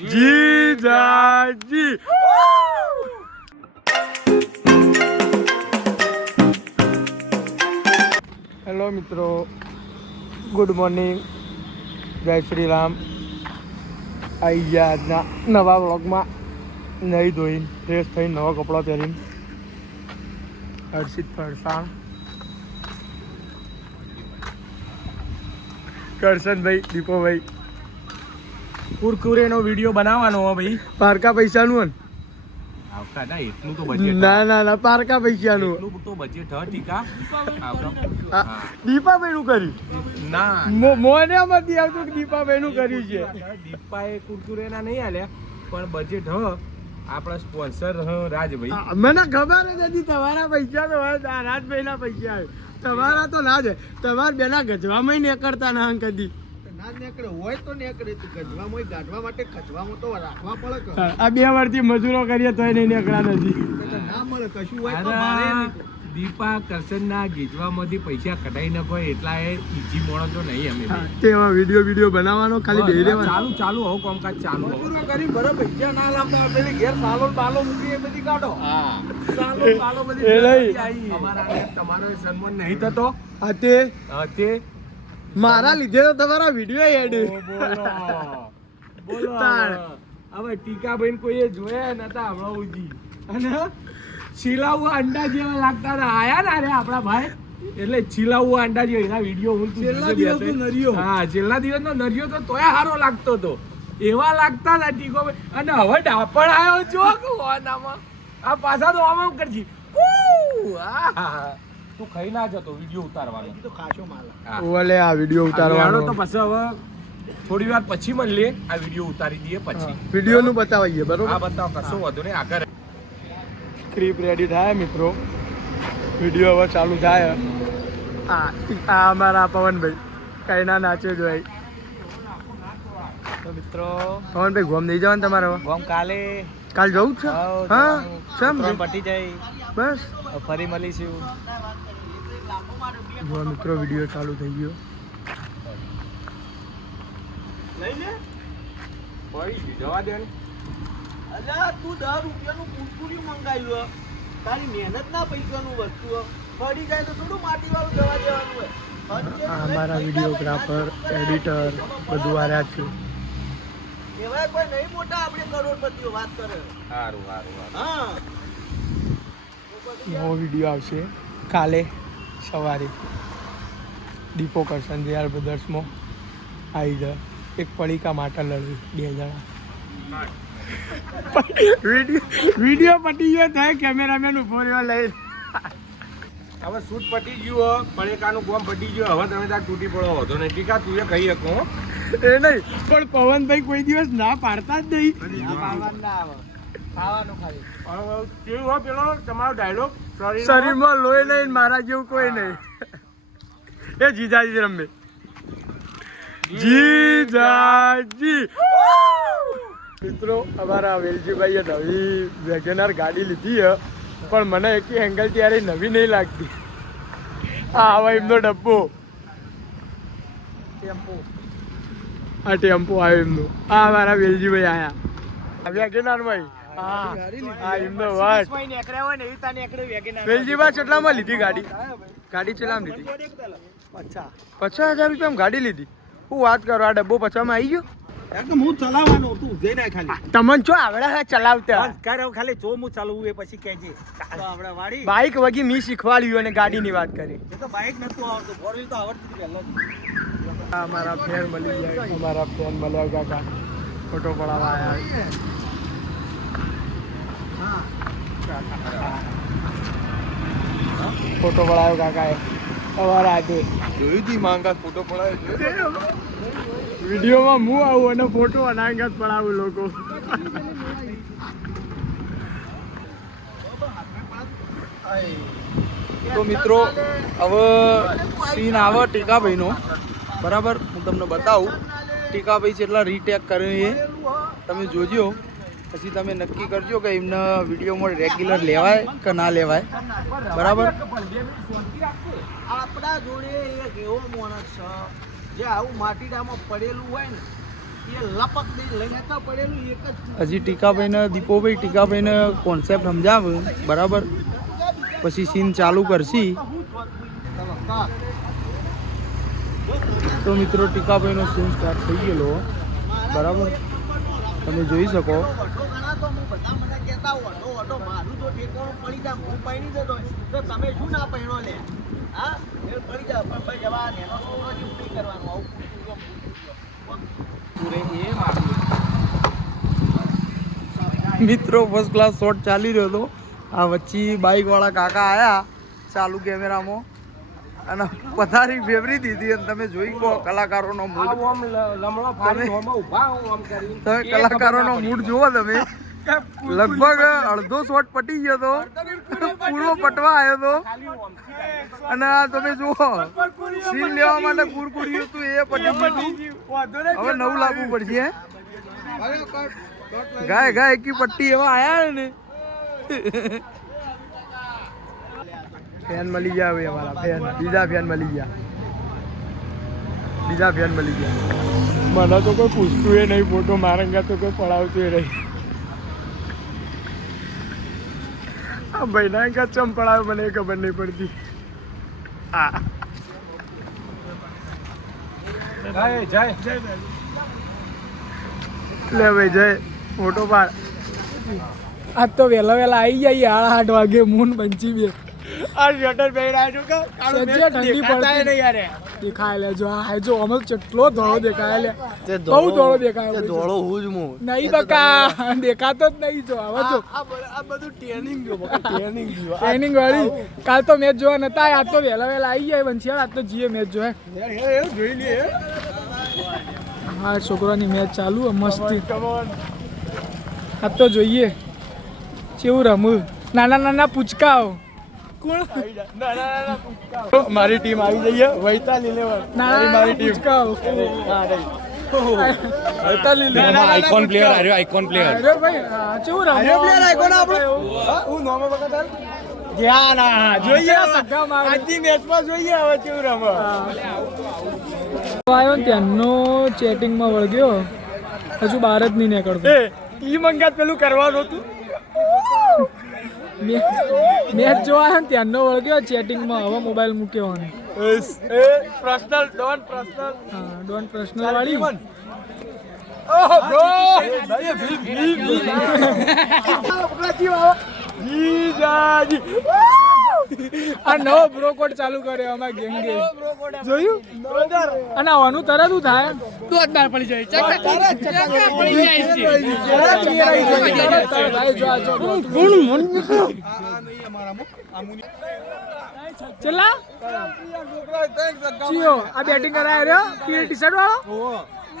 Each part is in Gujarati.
જીજાજી હેલો મિત્રો, ગુડ મોર્નિંગ, જય શ્રી રામ. આવી ગયા આજના નવા વ્લોગમાં. નહીં ધોઈને ફ્રેશ થઈને નવા કપડાં પહેરીને હર્ષિત ફરસાણ, કરશનભાઈ, દીપોભાઈ. કુરકુરેનો વિડીયો બનાવવાનો હો ભાઈ. પારકા પૈસાનું આવતા ના એટલું તો બજેટ. ના પારકા પૈસાનું એટલું તો બજેટ હ ટીકા. દીપાભાઈ નું કર્યું ના મોને માંથી આવતું કે દીપાભાઈ નું કર્યું છે. દીપાએ કુરકુરેના નહીં આલ્યા પણ બજેટ હ આપણા સ્પોન્સર હ રાજભાઈ. મને ખબર જ હતી તમારા પૈસા તો હોય, રાજભાઈ ના પૈસા આવે. તમારા તો ના જ હોય. તમારા બેના ગજવામાં નીકળતા ના કદી. હોય તો નીકળે ગજવામાં ગાઢવા માટે ખચવામાં તો રાખવા પડે. આ 2 વર્ષથી મજૂરો કરીએ તોય નહીં નીકળ્યા નથી. ના મળે કશું હોય તો દીપા કરશનના ગીજવામાંથી પૈસા કઢાઈ ન કોઈ એટલા એ ઈજી મોણસો નહીં અમે. તેમાં વિડીયો બનાવવાનો ખાલી બેહી રહેવાનું. ચાલુ હો કામકાજ ચાલુ. મજૂરો કરી બરાબર પૈસા ના લાવતા પેલી ઘેર સાલો બાલો મૂકી એ બધી કાઢો. સાલો બાલો બધી અમારા તમારો સન્માન નહીં થતો. આ તે મારા લીધે તો તમારા વિડીયો એડ. બોલો હવે ટીકાભાઈ કોઈએ જોયા નતા હમણાં ઉજી અને છીલાવું અંડા જેવા લાગતા હતા. આયા ના રે આપણા ભાઈ એટલે છીલાવું અંડા જેવા એના વિડીયો હું છેલ્લા દિવસનો નરિયો. હા છેલ્લા દિવસનો નરિયો તો તોય હારો લાગતો હતો. એવા લાગતા હતા ટીકોભાઈ. અને હવે ડાપણ આવ્યો જો આનામાં આ પાછા તો આમ કરજી. તું ખાઈ ના જતો વિડીયો ઉતારવાનો તો ખાશો માલ. ઓલે આ વિડીયો ઉતારવાનો તો પછી હવે થોડી વાર પછી મળીએ. આ વિડીયો ઉતારી દઈએ પછી વિડીયો નું બતાવીએ બરોબર. હા બતાવો કશો વધુ નહીં. આગળ સ્ક્રિપ્ટ રેડી થાય મિત્રો, વિડીયો હવે ચાલુ થાય. આ અમારા પવનભાઈ કઈ ના નાચે જોઈ. તો મિત્રો પવનભાઈ ગોમ નહીં જવાનું તમારે હવે? ગોમ કાલે જવું જ છે. હા કેમ પટી જાય બસ ફરી મળીશું. જો મિત્રો વિડીયો ચાલુ થઈ ગયો. જવા દે. અલ્યા તું 10 રૂપિયાનું કુરકુરિયું મંગાવ્યું, તારી મહેનત ના પૈસાનું વસ્તુ પડી જાય તો થોડું માટી વાળું દવા દેવાનું હોય. અમારા વિડીયોગ્રાફર, એડિટર બધું આવ્યા છે. એવા કોઈ નહીં મોટા આપણે કરોડપતિઓ વાત કરે. સારું. હા નવો વિડીયો આવશે કાલે સવારે. દીપો કરશન જેઆર બ્રદર્સમાં આવી જાય. એક પડીકા માટે લડવી 2 જણા. વિડીયો પટી ગયો થાય કેમેરામેન ઉભો રહ્યો લઈ. હવે શૂટ પટી ગયું પડેકાનું કોમ પટી ગયું. હવે તમે ત્યાં તૂટી પડો હતો ને ટીકા તું કહી શકો. એ નહીં પણ પવનભાઈ કોઈ દિવસ ના પાડતા જ નહીં. ખાવાનું ના આવે, ખાવાનું ખાલી. કેવું હોય પેલો તમારો ડાયલોગ શરીરમાં લોહી નહીં, મારા જેવું કોઈ નહીં. એ જીજાજી રમે. જીજાજી મિત્રો, અમારા વેલજીભાઈએ નવી વેગેનાર ગાડી લીધી છે પણ મને એક એંગલ ત્યારે નવી નહીં લાગતી. આ હવે એમનો ડબ્બો, આ ટેમ્પો આવ્યો એમનો. આ અમારા વેલજીભાઈ આયા વેગેનાર ભાઈ. હા એમનો વાત. વેલજીભાઈ કેટલામાં લીધી ગાડી? ગાડી કેટલામાં લીધી? 50,000 રૂપિયામાં ગાડી લીધી. હું વાત કરો, આ ડબ્બો 50માં આવી ગયો? એકદમ હું ચલાવવાનો તું જઈ ના ખાલી. તમને શું આવડે છે ચલાવતા? કરે ખાલી જો હું ચાલવું એ પછી કહેજે. તો આપણે વાડી બાઈક વગી મી શીખવાડ્યું અને ગાડીની વાત કરી. એ તો બાઈક નતું આવડતું, ફોર વ્હીલ તો આવડતી હતી પહેલા. અમારા ફેર મળી જાય. અમારા ફેન મળ્યા કાકા ફોટો પડાવવા આવ્યા. ફોટો પડાવ્યો કાકાએ અમારા હાથે. જોયું હતી માંગા ફોટો પડાવ્યો. વિડીયોમાં હું આવું અને ફોટો અનાંગત પડાવું લોકો. તો મિત્રો હવે સીન આવે ટીકાભાઈનો. બરાબર હું તમને બતાવું ટીકાભાઈ જેટલા રીટેક કર્યો એ તમે જોજો. પછી તમે નક્કી કરજો કે એમને વિડીયોમાં રેગ્યુલર લેવાય કે ના લેવાય. બરાબર આપણા જોડે એક એવો માણસ છે જે આવું માટીડામાં પડેલું હોય ને હજી ટીકાભાઈને દીપોભાઈ ટીકાભાઈને કોન્સેપ્ટ સમજાવે બરાબર, પછી સીન ચાલુ કરશી. તો મિત્રો ટીકાભાઈનો સીન સ્ટાર્ટ થઈ ગયેલો બરાબર, તમે જોઈ શકો. મિત્રો ફર્સ્ટ ક્લાસ શોટ ચાલી રહ્યો હતો. આ વચ્ચે બાઇક વાળા કાકા આયા ચાલુ કેમેરામાં અને પથારી ફેવરી દીધી અને તમે જોઈ કહો કલાકારોનો મૂડ. તમે કલાકારોનો મૂડ જુઓ તમે. લગભગ અડધો શોટ પટી ગયો હતો, પૂરો પટવા આવ્યો હતો અને આ તમે જુઓ સીન લેવા માટે કુરકુરી હતું એ પટી ગયું. હવે નવું લાવવું પડશે. ગાય ગાય કી પટ્ટી એવા આયા ને. ફેન મળી ગયા હવે અમારા ફેન, બીજા ફેન મળી ગયા, બીજા ફેન મળી ગયા. મને તો કોઈ પૂછતું એ નહીં, ફોટો મારંગા તો કોઈ પડાવતું એ નહીં. આ ભાઈના અંગા ચમ પડાવે મને ખબર નહીં પડતી. હા લે ભાઈ જય ફોટો પાડ. આજ તો વહેલા વહેલા આવી જાય 8:30 વાગે મૂન પંચી બે. આ સ્વેટર પહેરાજો કે ઠંડી પડતી નહીં યાર. દેખાય લે જો આ જો અમલ કેટલો ધોળો દેખાય લે, બહુ ધોળો દેખાય. ધોળો હું જ હું નહીં બકા, દેખાતો જ નહીં. જો હવે જો આ બધું ટ્રેનિંગ ગયો, ટ્રેનિંગ ગયો, ટ્રેનિંગ વાળી. કાલ તો મેચ જોવા નતા, આજ તો વહેલા વહેલા આવી જાય બંશિયાળ. આજ તો જીએ મેચ જોવે, જોઈ લઈએ. હા છોકરાની મેચ ચાલુ મસ્તી. આજ તો જોઈએ કેવું રમું. નાના નાના પૂચકાઓ કોણ? મારી ટીમ આવી જઈએ. વૈતાલી લેવલ મારી ટીમ. આઇકોન પ્લેયર આર્યો, આઇકોન પ્લેયર. અરે ભાઈ કેવું રમો પ્લેયર આઇકોન આપણો. હું નોમો બકા ધ્યાન જોઈએ આજની મેચમાં જોઈએ હવે કેવું રમો. આવ્યો ને ત્યાંનો ચેટિંગમાં વળગ્યો, હજુ બહાર જ નહીં નીકળતો. ઈ મંગાત પેલું કરવાનું હતું. મેચ જોવા આવ્યો ને ત્યાંનો વળગ્યો ચેટિંગમાં. હવે મોબાઈલ મૂક્યો અને પર્સનલ ડોન્ટ પર્સનલ. હા ડોન્ટ પર્સનલ વાળી. ઓહ બ્રો જીજાજી આ નવો બ્રો કોડ ચાલુ કર્યો અમાર ગેંગે. જોયું? અને આવાનું તરત શું થાય? તું જ બહાર પડી જાય. ચલા ચિયો આ બેટિંગ કરાય રહ્યો પીળી ટી-શર્ટ વાળો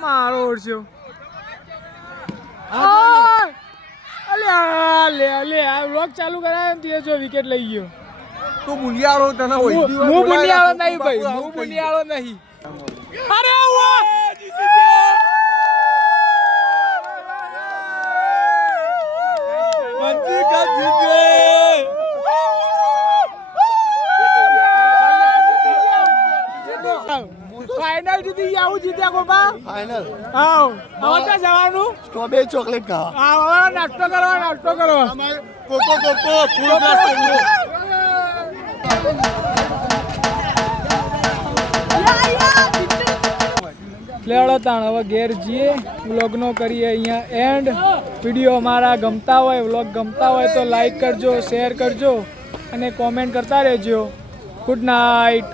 મારો ઓળખ્યો. અલ્યા લે લે આ વ્લોગ ચાલુ કરાયો ને તે જો વિકેટ લઈ ગયો. તું મુનિયાળો તને હું મુનિયાળો નહીં ભાઈ, હું મુનિયાળો નહીં. અરે વાહ જીતી ગયા. મંજી કા જીત ગए. ફાઇનલ જીતી ગયા. હું જીત્યા ગોપા ફાઇનલ. હા હવે ક્યાં જવાનું? સ્ટ્રોબેરી ચોકલેટ ખા. હા હવે નાસ્તો કરવા, નાસ્તો કરવા. કોકો કોકો ફૂલ ગ્લાસ કોકો. લેવડો તાણ હવે ઘેર જઈએ. વ્લોગનો કરીએ અહીંયા એન્ડ. વિડીયો અમારા ગમતા હોય, વ્લોગ ગમતા હોય તો લાઈક કરજો, શેર કરજો અને કોમેન્ટ કરતા રહેજો. Good night.